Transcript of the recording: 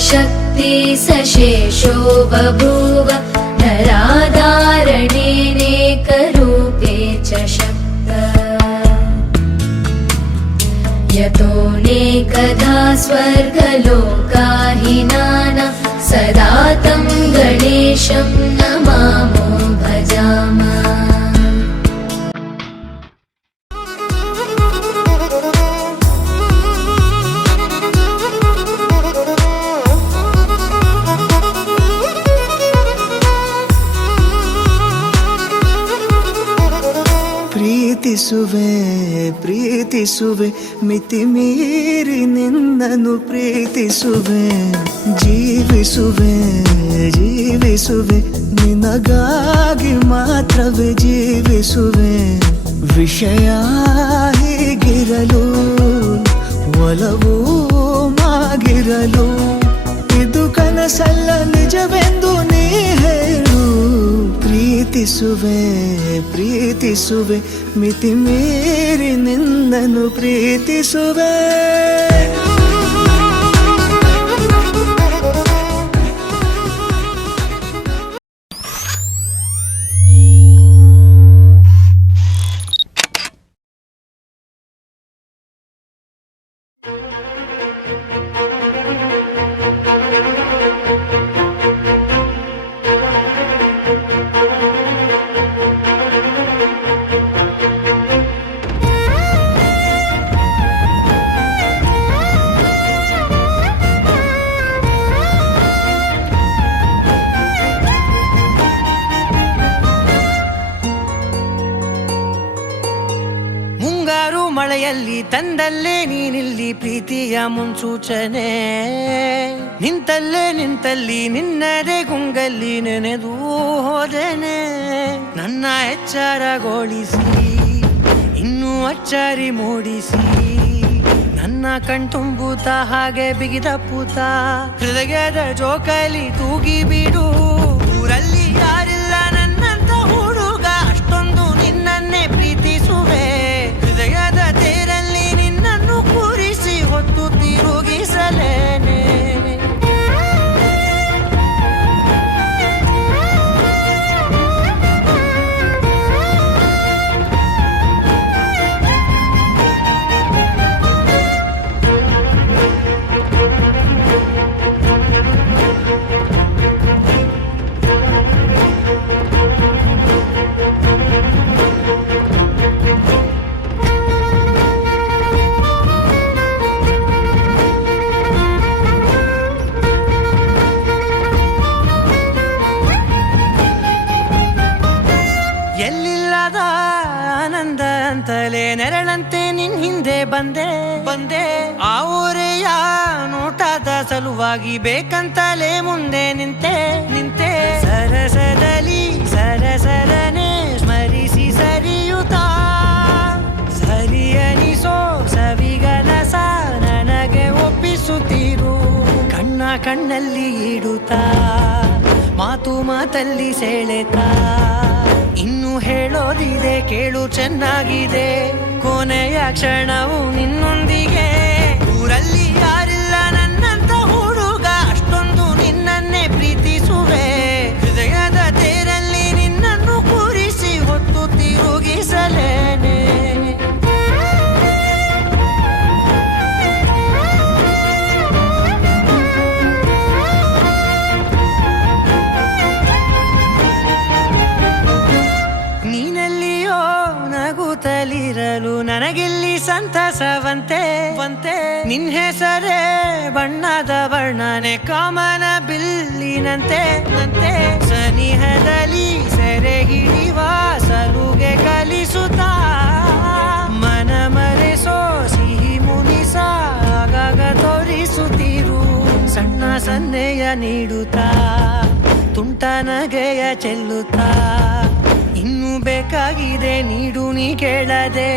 शक्ति सशेषो बभूव नराधारणेनेकरूपे च शक्त यतोऽनेकधा स्वर्गलोकाहिनाना सदा तं गणेशं नमामो भजामः। ಪ್ರೀತಿಸುವೆ ಪ್ರೀತಿಸುವೆ ಮಿತಿ ಮೀರಿ ನಿನ್ನನ್ನು ಪ್ರೀತಿಸುವೆ ಜೀವಿಸುವೆ ಜೀವಿಸುವೆ ನಿನಗಾಗಿ ಮಾತ್ರವೇ ಜೀವಿಸುವೆ ವಿಷಯ ಹೀಗಿರಲು ಒಲವು ಮಾಗಿರಲು ಇದು ಕನಸಲ್ಲ ನಿಜವೆಂದು ನೀ ಹೇಳು ಪ್ರೀತಿಸುವೆ ಪ್ರೀತಿಸುವೆ ಮಿತಿ ಮೀರಿ ನಿನ್ನನ್ನು ಪ್ರೀತಿಸುವೆ ಮಳೆಯಲ್ಲಿ ತಂದಲ್ಲೇ ನೀನಿಲ್ಲಿ ಪ್ರೀತಿಯ ಮುನ್ಸೂಚನೆ ನಿಂತಲ್ಲೇ ನಿಂತಲ್ಲಿ ನಿನ್ನದೇ ಗುಂಗಲ್ಲಿ ನೆನೆದು ಹೋದೆನೆ ನನ್ನ ಎಚ್ಚರಗೊಳಿಸಿ ಇನ್ನೂ ಅಚ್ಚರಿ ಮೂಡಿಸಿ ನನ್ನ ಕಣ್ತುಂಬುತ್ತ ಹಾಗೆ ಬಿಗಿದ ಪೂತ ಹೃದಯದ ಜೋಕಾಲಿ ತೂಗಿ ಬಿಡು ಊರಲ್ಲಿ ಯಾರಿಲ್ಲ ನನ್ನಂತ ಹುಡುಗ ಅಷ್ಟೊಂದು ನಿನ್ನನ್ನೇ ಪ್ರೀತಿಸುವೆ ಹೃದಯದ ತೇರಲ್ಲಿ ನಿನ್ನನ್ನು ಕೂರಿಸಿ ಹೊತ್ತು ತಿರುಗಿಸಲೇನೆ ಎಲ್ಲಿಲ್ಲದ ಆನಂದ ಅಂತಲೇ ನೆರಳಂತೆ ನಿನ್ ಹಿಂದೆ ಬಂದೆ ಬಂದೆ ಆ ಊರೆಯ ನೋಟದ ಸಲುವಾಗಿ ಬೇಕಂತಲೇ ಮುಂದೆ ನಿಂತೆ ನಿಂತೆ ಸರಸದಲ್ಲಿ ಸರಸರನೆ ಸ್ಮರಿಸಿ ಸರಿಯುತ್ತಾ ಸರಿಯನಿಸೋ ಸವಿಗನಸ ನನಗೆ ಒಪ್ಪಿಸುತ್ತೀರು ಕಣ್ಣ ಕಣ್ಣಲ್ಲಿ ಇಡುತ್ತಾ ಮಾತು ಮಾತಲ್ಲಿ ಸೆಳೆತಾ ಇನ್ನು ಹೇಳೋದಿದೆ ಕೇಳು ಚೆನ್ನಾಗಿದೆ ಕೊನೆಯ ಕ್ಷಣವು ನಿನ್ನೊಂದಿಗೆ ಊರಲ್ಲಿ ಯಾರಿಲ್ಲ ನನ್ನಂತ ಹುಡುಗ ಅಷ್ಟೊಂದು ನಿನ್ನನ್ನೇ ಪ್ರೀತಿಸುವೆ ಹೃದಯದ ತೇರಲ್ಲಿ ನಿನ್ನನ್ನು ಕೂರಿಸಿ ಹೊತ್ತು ತಿರುಗಿಸಲೇನೆ ನಗುತ್ತಲಿರಲು ನನಗಿಲ್ಲಿ ಸಂತಸವಂತೆ ವಂತೆ ನಿನ್ ಹೆಸರೇ ಬಣ್ಣದ ವರ್ಣನೆ ಕಾಮನ ಬಿಲ್ಲಿನಂತೆ ನಂತೆ ಸನಿಹದಲ್ಲಿ ಸೆರೆ ಹಿಡಿಯುವ ಸಲುಗೆ ಕಲಿಸುತ್ತಾ ಮನ ಮರೆಸೋ ಸಿಹಿ ಮುನಿಸ ಆಗಾಗ ತೋರಿಸುತ್ತಿರು ಸಣ್ಣ ಸನ್ನೆಯ ನೀಡುತ್ತಾ ತುಂಟ ನಗೆಯ ಚೆಲ್ಲುತ್ತಾ ಇನ್ನು ಬೇಕಾಗಿದೆ ನೀಡು ನೀ ಕೇಳದೆ